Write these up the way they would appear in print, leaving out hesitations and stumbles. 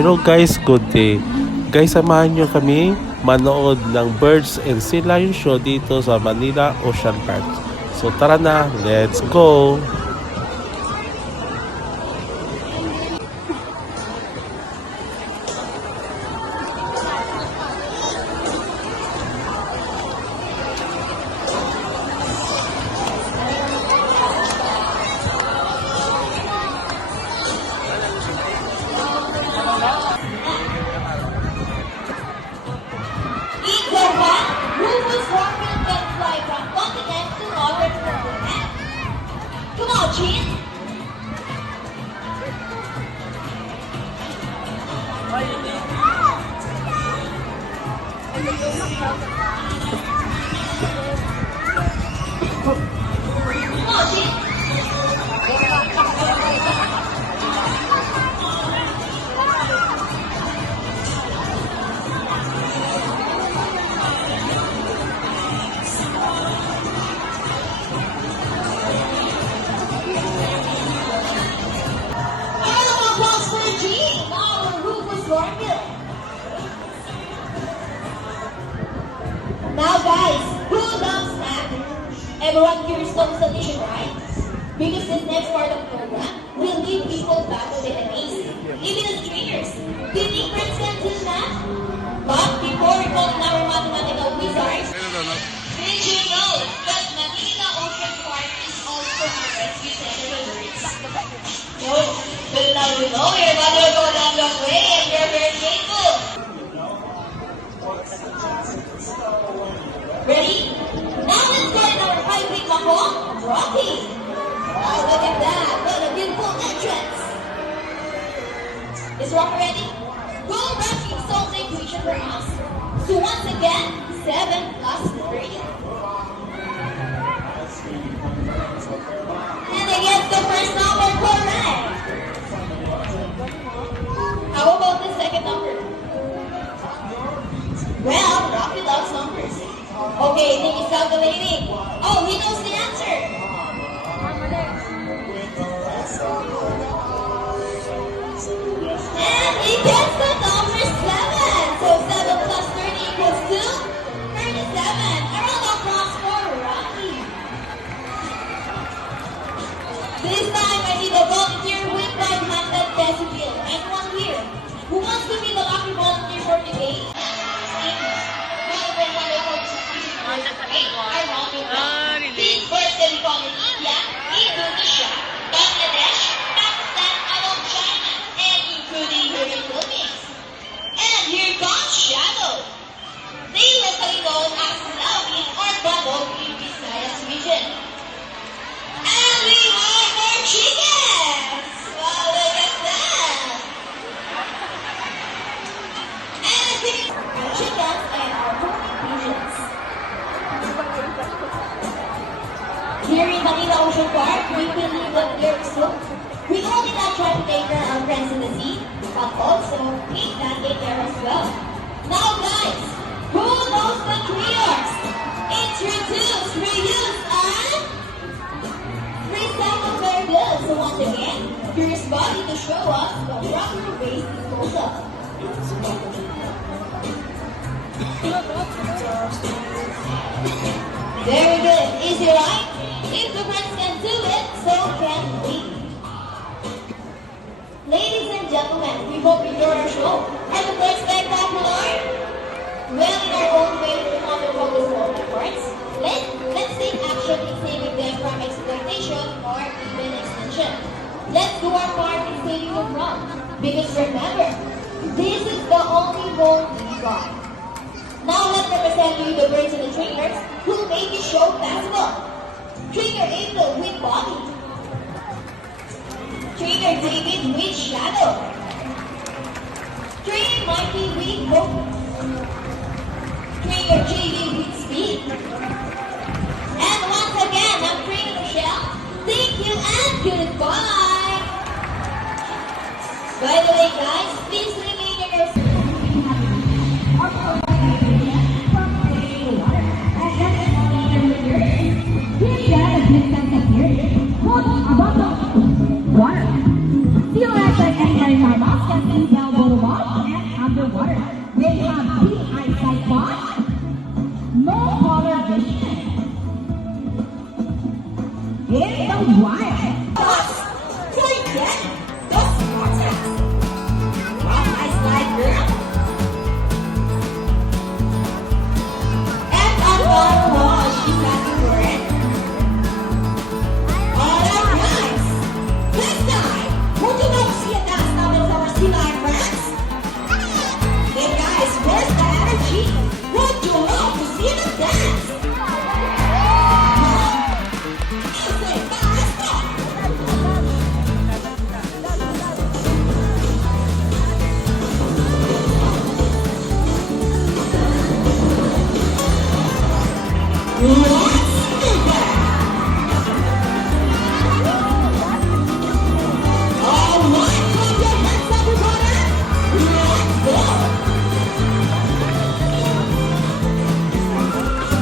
Hello guys, good day. Guys, samahan nyo kami manood ng Birds and Sea Lion Show dito sa Manila Ocean Park. So tara na, let's go! Come on, Gene. Come on, Gene. Now guys, who loves snack? Everyone curious consultation, right? Because this next part of the program will leave people back with amazing. Even the trainers. Do you think friends can do that? But before we call in our mathematical wizards, did you know that Manila Ocean Park is also a rescue center for birds? No, but now you know your mother will go down the way and you're very grateful. Ready? Now let's get in our highway couple, Rocky. Oh, look at that. What a beautiful entrance. Is Rocky ready? Go Rocky solve the equation for us. So once again, 7 plus 3. And I get the first number correct. How about the second number? Well, Rocky loves numbers. Okay, Nick is calculating. Oh, he knows the answer. And he gets the number 7. So 7 plus 30 equals 2. 37. A round of applause for Rocky. This time I need a volunteer with 500 peso bill. Anyone here who wants to be the lucky volunteer for today? These birds can be found in India, Indonesia, Bangladesh, Pakistan, along China, and including here in Philippines. And here comes Shadow. They locally known as Lawi or Balog in Visayas region. And we have more chickens! Wow, look at that! And our chickens and our pony pigeons. Here in Manila Ocean Park, we believe that there is hope. We only not try to take care of our friends in the sea, but also we can take care as well. Now guys, who knows the trios? Introduce, reuse, and recycle very good. So once again, here's Bobby to show us the proper waste disposal. Very good. Easy, right? If the friends can do it, so can we. Ladies and gentlemen, we hope you enjoy our show. Are the birds spectacular? Well, in our own way, we want to focus on the birds. Let's take action in saving them from exploitation or even extinction. Let's do our part in saving them from. Because remember, this is the only home we got. Now let's represent you the birds and the trainers who make this show possible. Trainer April with Bobby. Trainer David with Shadow. Trainer Mikey with Hope. Trainer JD with Speed. And once again, I'm Trainer Michelle. Thank you and goodbye. By the way, guys, please remain in your Water. Feel like any underwater. They have keen eyesight but no color vision. In the wild. Forget those sports. Wow, nice slide, girl. And on the wall, she's asking for it. Alright, guys. This time, would you love to see a dance number from our sea lion friends? Hey guys, where's the energy? Would you love to see them dance? Music, let's go. Let's do that. All right, clap your hands, everybody. Let's go.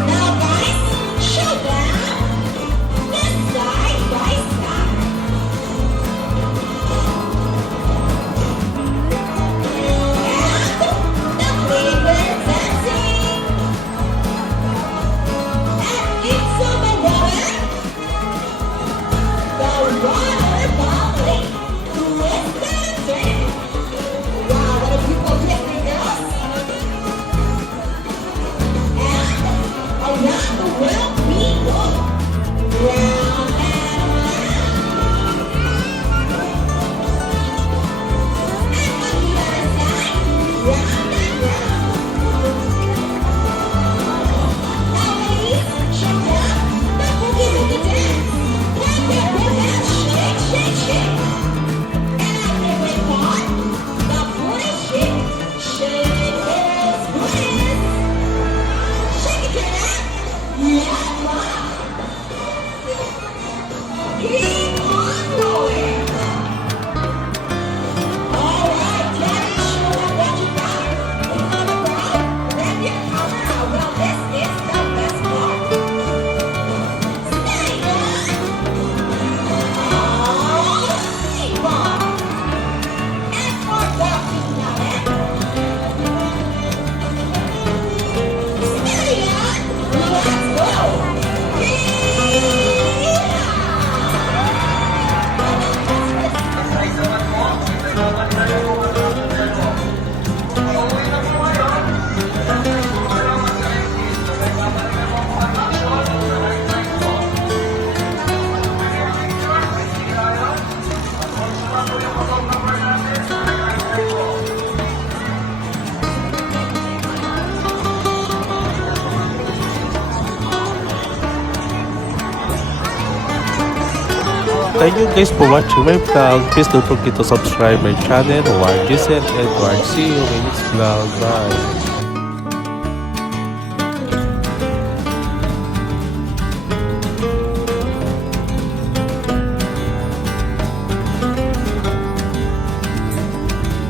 Now, guys, showdown. Let's side by side. And the flavor dancing. And it's on the water. The water bubbling. Twist and turn. Wow, what a beautiful picture, girls. And around the world we go. Round and round. And on the other side, round and round. Now, ladies, check out the boogie woogie dance. Clap your hands, shake, shake, shake. And our favorite part, the booty shake. Shake those booties. Shake it, girl. Yeah, wow. Keep on going. All right, Daddy, show them what you got. It's on the ground. Grab your camera. Well, this is the best part. Stay on. All right, Bob. And for walking on it. Stay on. Let's go. Thank you guys for watching my vlog. Please don't forget to subscribe my channel, Giselle Edward. See you in next vlog. Bye.